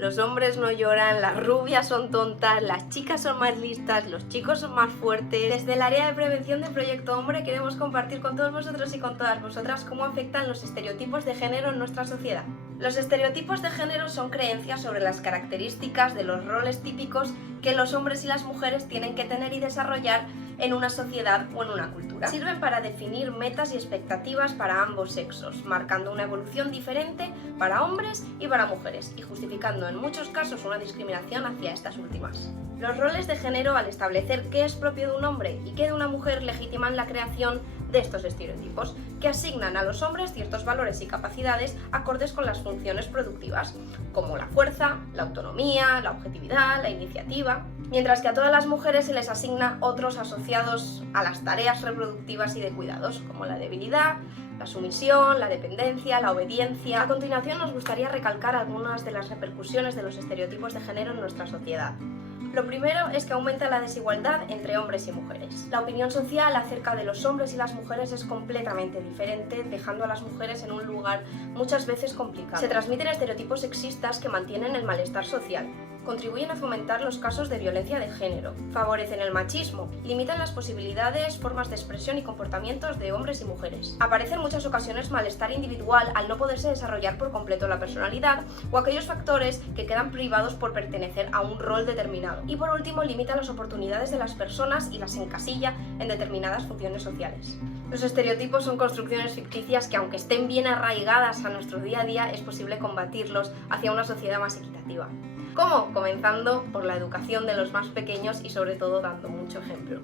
los hombres no lloran, las rubias son tontas, las chicas son más listas, los chicos son más fuertes. Desde el área de prevención de Proyecto Hombre queremos compartir con todos vosotros y con todas vosotras cómo afectan los estereotipos de género en nuestra sociedad. Los estereotipos de género son creencias sobre las características de los roles típicos que los hombres y las mujeres tienen que tener y desarrollar en una sociedad o en una cultura. Sirven para definir metas y expectativas para ambos sexos, marcando una evolución diferente para hombres y para mujeres y justificando en muchos casos una discriminación hacia estas últimas. Los roles de género, al establecer qué es propio de un hombre y qué de una mujer, legitiman la creación de estos estereotipos, que asignan a los hombres ciertos valores y capacidades acordes con las funciones productivas, como la fuerza, la autonomía, la objetividad, la iniciativa, mientras que a todas las mujeres se les asigna otros asociados a las tareas reproductivas y de cuidados, como la debilidad, la sumisión, la dependencia, la obediencia. A continuación nos gustaría recalcar algunas de las repercusiones de los estereotipos de género en nuestra sociedad. Lo primero es que aumenta la desigualdad entre hombres y mujeres. La opinión social acerca de los hombres y las mujeres es completamente diferente, dejando a las mujeres en un lugar muchas veces complicado. Se transmiten estereotipos sexistas que mantienen el malestar social, contribuyen a fomentar los casos de violencia de género, favorecen el machismo, limitan las posibilidades, formas de expresión y comportamientos de hombres y mujeres. Aparece en muchas ocasiones malestar individual al no poderse desarrollar por completo la personalidad o aquellos factores que quedan privados por pertenecer a un rol determinado. Y por último, limita las oportunidades de las personas y las encasilla en determinadas funciones sociales. Los estereotipos son construcciones ficticias que, aunque estén bien arraigadas a nuestro día a día, es posible combatirlos hacia una sociedad más equitativa. ¿Cómo? Comenzando por la educación de los más pequeños y sobre todo dando mucho ejemplo.